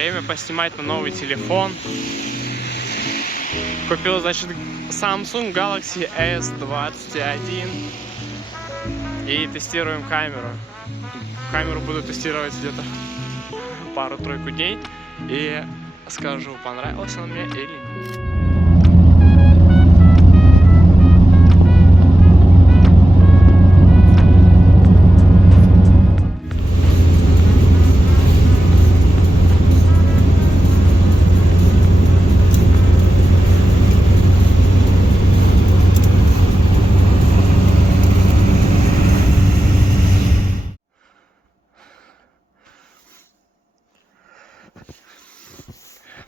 Время поснимать на новый телефон. Купил, значит, Samsung Galaxy S21. И тестируем камеру. Камеру буду тестировать где-то пару-тройку дней. И скажу, понравился он мне или нет.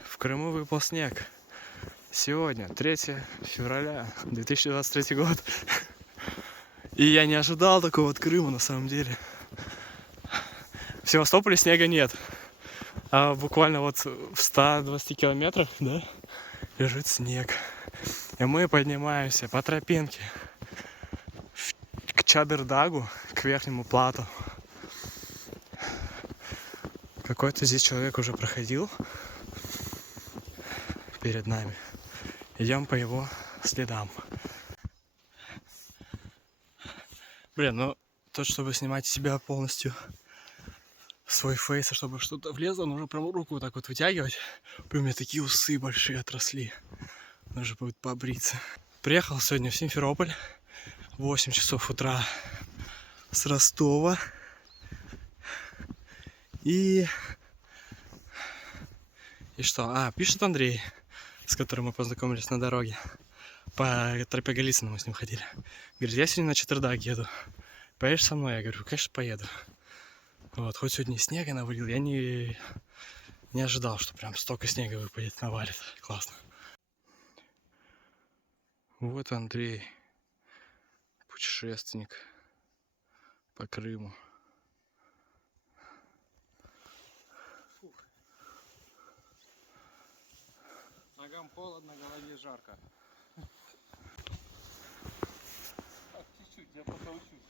В Крыму выпал снег. Сегодня 3 февраля 2023 год. И я не ожидал такого от Крыма на самом деле. В Севастополе снега нет. А буквально вот в 120 километрах, да, лежит снег. И мы поднимаемся по тропинке к Чадырдагу, к верхнему плату. Какой-то здесь человек уже проходил перед нами. Идем по его следам. Блин, ну то, чтобы снимать себя полностью свой фейс, чтобы что-то влезло, нужно прям руку вот так вот вытягивать. Блин, у меня такие усы большие отросли. Нужно будет побриться. Приехал сегодня в Симферополь в 8 часов утра с Ростова. И что? Пишет Андрей, с которым мы познакомились на дороге. По тропе Голицына мы с ним ходили. Говорит, я сегодня на Чатырдаг еду. Поедешь со мной? Я говорю, конечно, поеду. Вот, хоть сегодня снега навалил, я не ожидал, что прям столько снега выпадет, навалит. Классно. Вот Андрей, путешественник по Крыму. Ногам холодно, голове жарко. Так, чуть-чуть, я пока учусь.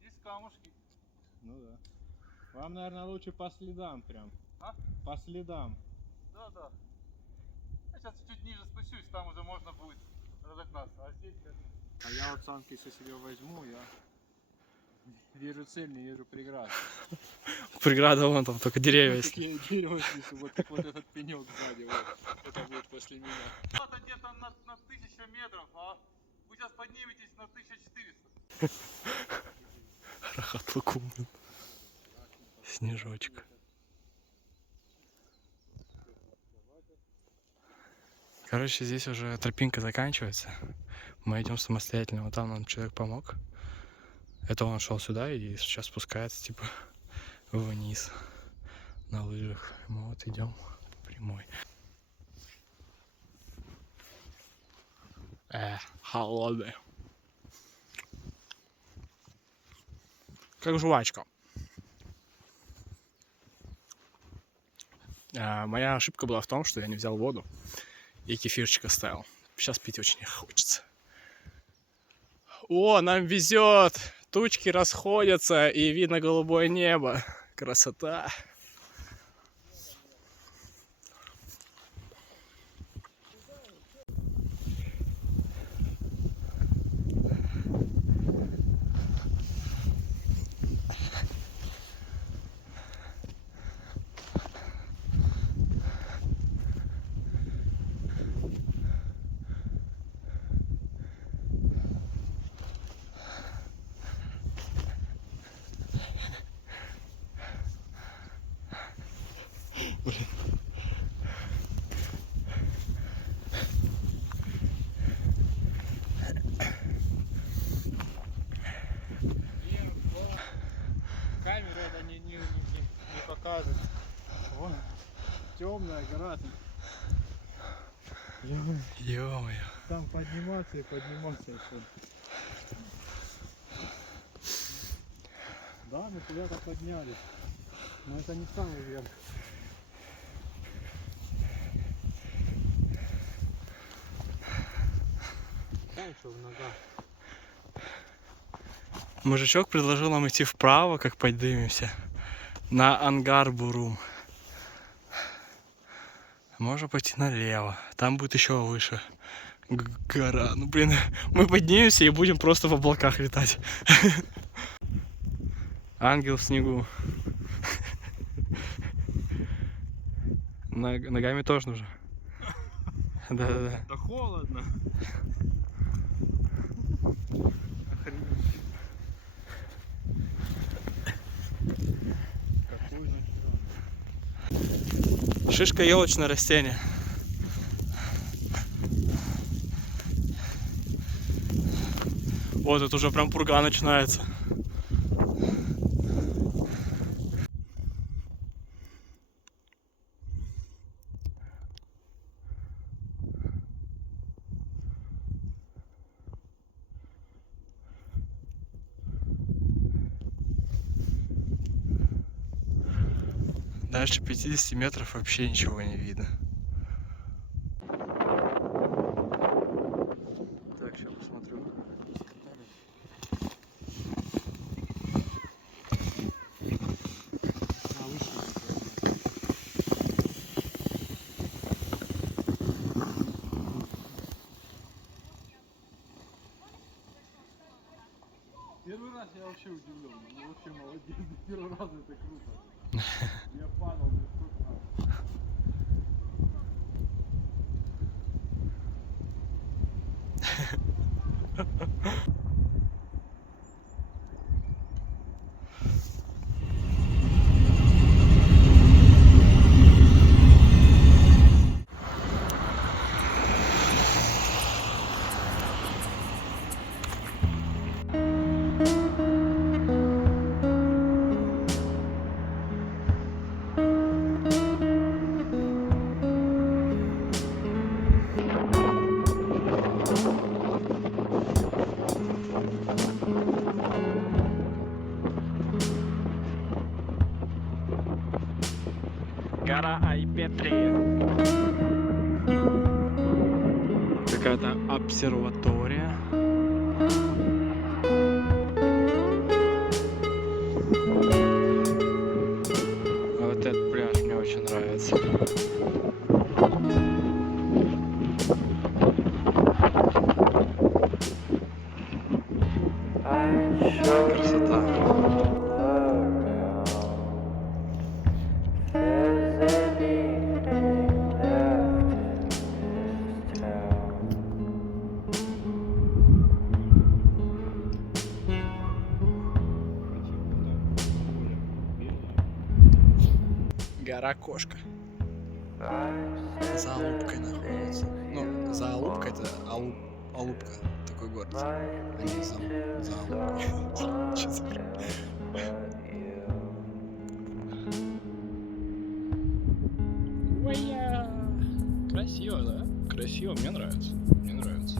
Здесь камушки. Ну да. Вам, наверное, лучше по следам прям. По следам. Да. Я сейчас чуть ниже спущусь, там уже можно будет разогнаться. А здесь как... А я вот санки, если себе возьму, я вижу цель, не вижу преград. Преграда вон там, только деревья есть. Такие дерева здесь, вот этот пенек сзади, вот. Это будет после меня. Это где-то на 1000 метров, а вы сейчас подниметесь на 1400. Рахат лукум. Снежочек. Короче, здесь уже тропинка заканчивается. Мы идем самостоятельно. Вот там нам человек помог. Это он шел сюда и сейчас спускается типа вниз на лыжах. Мы вот идем по прямой. Холодная. Как жвачка. Моя ошибка была в том, что я не взял воду и кефирчик оставил. Сейчас пить очень хочется. О, нам везет! Тучки расходятся и видно голубое небо. Красота! Камера это не покажет. Вон темная гора. Ё-моё. Там подниматься и подниматься еще. Да, мы куда-то поднялись. Но это не самый верх. что в ногах. Мужичок предложил нам идти вправо, как поднимемся, на Ангар-Бурум. Можно пойти налево, там будет еще выше гора. Ну блин, мы поднимемся и будем просто в облаках летать. Ангел в снегу. Ногами тоже нужно. Да-да-да. Да холодно. Охренеть. Какой ночь. Шишка елочное растение. Вот тут уже прям пурга начинается. Дальше 50 метров вообще ничего не видно. Так, сейчас посмотрю. Первый раз я вообще удивлен. Ну вообще молодец. Первый раз это круто. Я падал без труда. Гора Айпетри. Какая-то обсерватория. Вот этот пляж мне очень нравится. Красота. Гора Кошка. За Алупкой находится. Ну, за Алупкой это Алупка, такой город. А не за Алупкой. Чё за хрень? Красиво, да? Красиво, мне нравится. Мне нравится.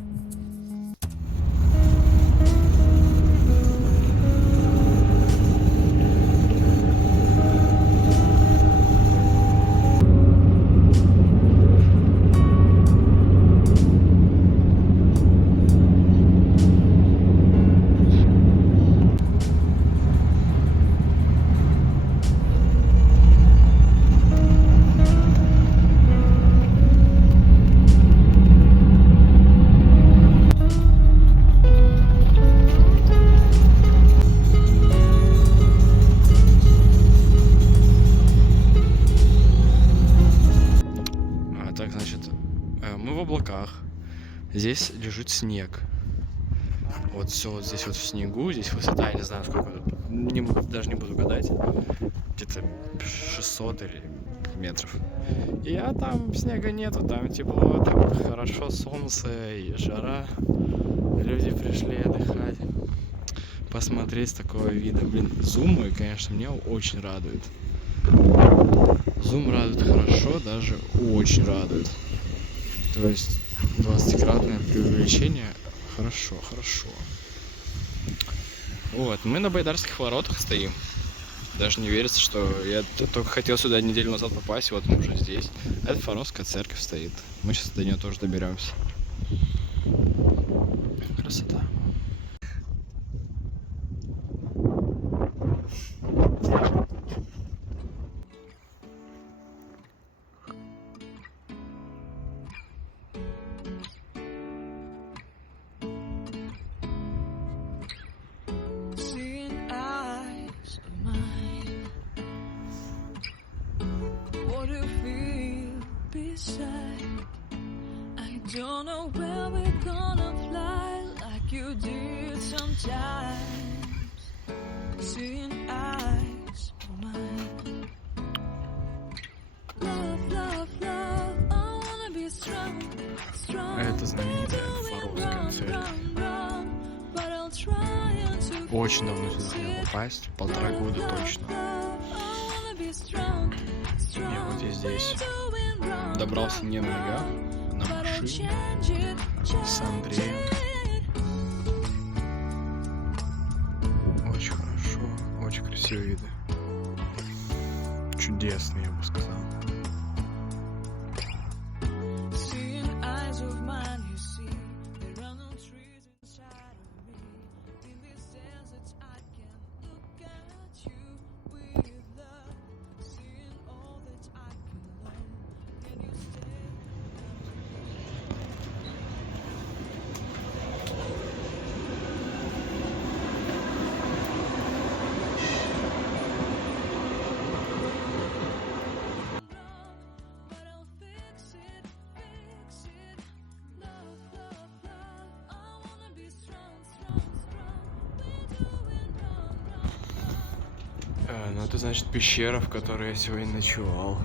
Мы в облаках. Здесь лежит снег. Вот все вот здесь вот в снегу. Здесь высота, я не знаю сколько тут. Даже не буду гадать. Где-то 600 или метров. А там снега нету, там тепло, там хорошо солнце и жара. Люди пришли отдыхать. Посмотреть такого вида. Блин, зумы, конечно, меня очень радует. Зум радует хорошо, даже очень радует. То есть 20-кратное преувеличение хорошо, хорошо. Вот, мы на Байдарских воротах стоим. Даже не верится, что я только хотел сюда неделю назад попасть, вот мы уже здесь. Это Фаровская церковь стоит. Мы сейчас до нее тоже доберемся. красота. Seeing eyes of mine, what do you feel beside? I don't know where we're gonna fly like you did sometimes. Seeing eyes of mine, love, love, love, I wanna be strong, strong. Это знаменитая Фаровская церковь. Очень давно сюда хотел попасть, 1,5 года точно. Я вот и здесь добрался не на ногах, на машине с Андреем. Очень хорошо, очень красивые виды. Чудесные, я бы сказал. Ну это значит пещера, в которой я сегодня ночевал.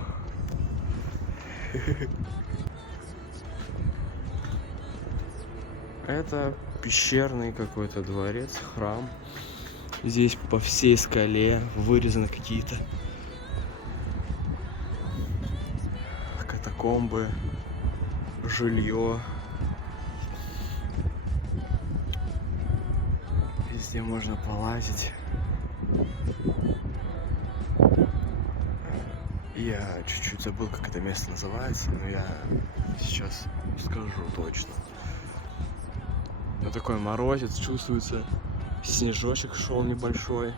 Это пещерный какой-то дворец, храм. Здесь по всей скале вырезаны какие-то катакомбы, жилье. Везде можно полазить. Я чуть-чуть забыл, как это место называется, но я сейчас скажу точно. Вот такой морозец чувствуется, снежочек шел небольшой.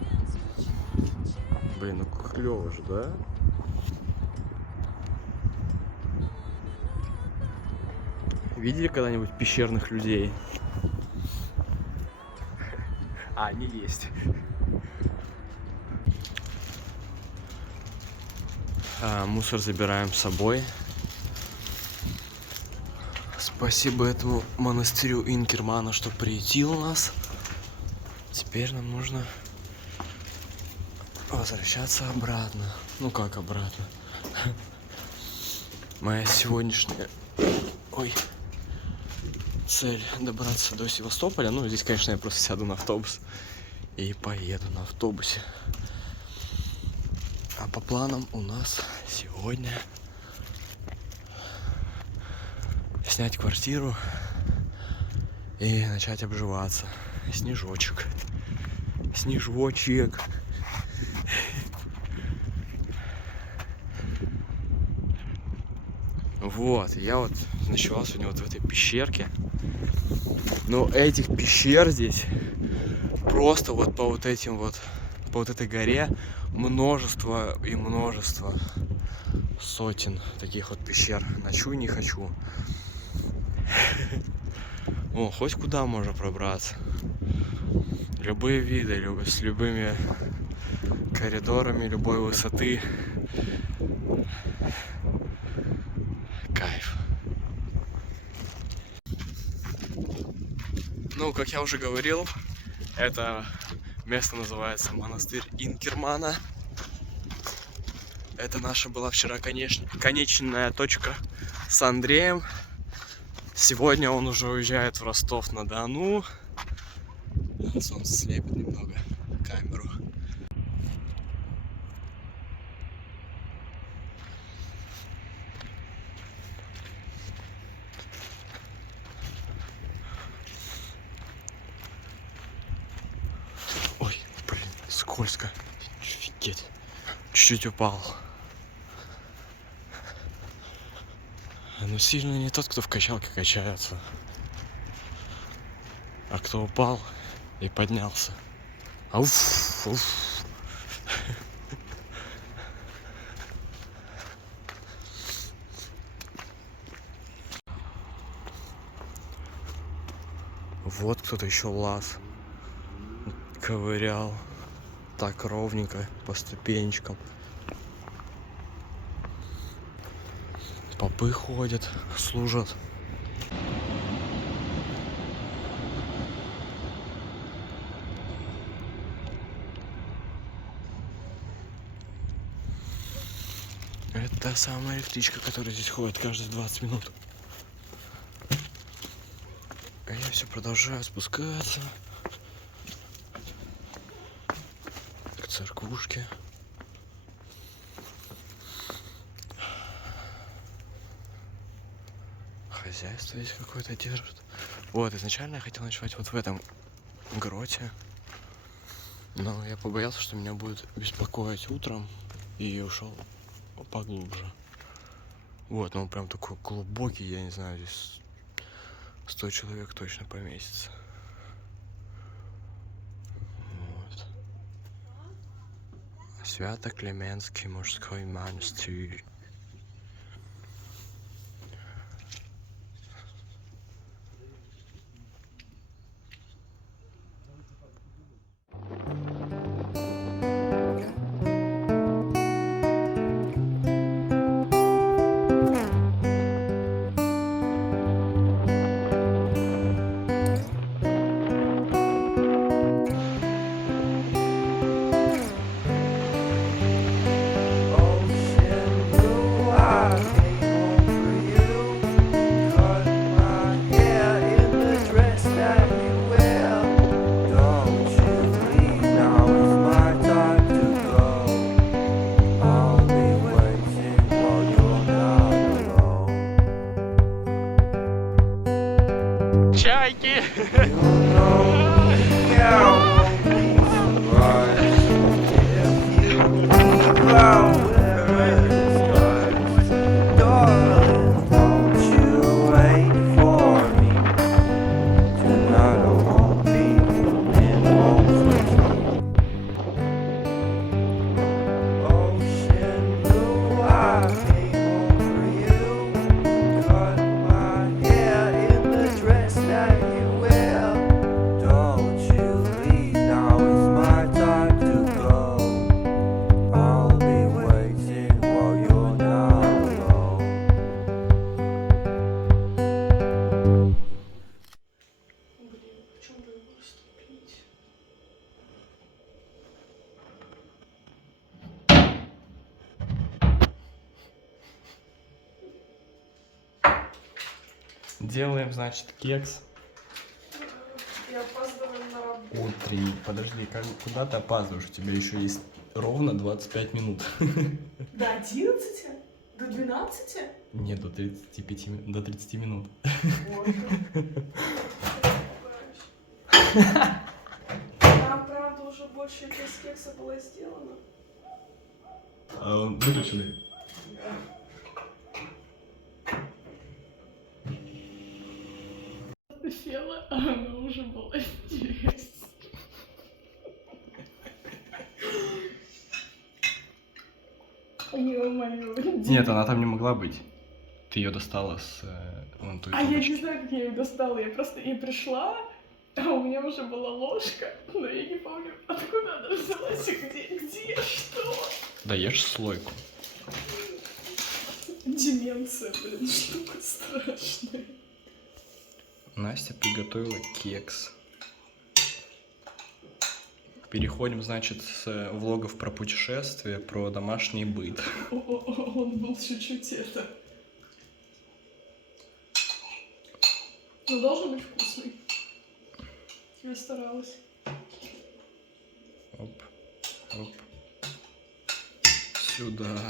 Блин, ну клево же, да? Видели когда-нибудь пещерных людей? А, они есть. Мусор забираем с собой. Спасибо этому монастырю Инкермана, что приютил нас. Теперь нам нужно возвращаться обратно. Ну как обратно? Моя сегодняшняя цель добраться до Севастополя. Ну здесь, конечно, я просто сяду на автобус и поеду на автобусе. А по планам у нас сегодня снять квартиру и начать обживаться. Снежочек. Снежочек. Вот, я вот ночевал сегодня вот в этой пещерке. Но этих пещер здесь просто вот по вот этим вот, по вот этой горе множество и множество сотен таких вот пещер. Ночую не хочу. О, хоть куда можно пробраться. Любые виды, с любыми коридорами, любой высоты. Кайф. Ну, как я уже говорил, это место называется монастырь Инкермана. Это наша была вчера конечная точка с Андреем. Сегодня он уже уезжает в Ростов-на-Дону. Солнце слепит немного камеру. Ой, блин, скользко. Офигеть. Чуть-чуть упал. Но сильно не тот, кто в качалке качается. а кто упал и поднялся. Ауф, ауф. Вот кто-то еще лаз ковырял так ровненько по ступенечкам. Попы ходят, служат. Это та самая электричка, которая здесь ходит каждые 20 минут. А я все продолжаю спускаться к церквушке. Хозяйство здесь какое-то держит. Вот, изначально я хотел ночевать вот в этом гроте. Но я побоялся, что меня будет беспокоить утром. И ушел поглубже. Вот, но он прям такой глубокий, я не знаю, здесь 100 человек точно поместится. Вот. Свято-Клеменский мужской монастырь. Чайки! Делаем, значит, кекс. Я опаздываю на работу. Утренний. Подожди, куда ты опаздываешь? У тебя еще есть ровно 25 минут. До 11? До 12? Нет, до 35 до 30 минут. Там, правда, уже большая часть кекса была сделана. А он выключенный. Села, а она уже была здесь. Ё-моё. Нет, она там не могла быть. Ты ее достала с вон той А я не трубочки. знаю, как я ее достала. Я просто и пришла, а у меня уже была ложка, но я не помню, откуда она взялась и где, что. Даешь слойку. Деменция, блин, штука страшная. Настя приготовила кекс. Переходим, значит, с влогов про путешествия, про домашний быт. Он был чуть-чуть это. Но должен быть вкусный. Я старалась. Оп, оп. Сюда.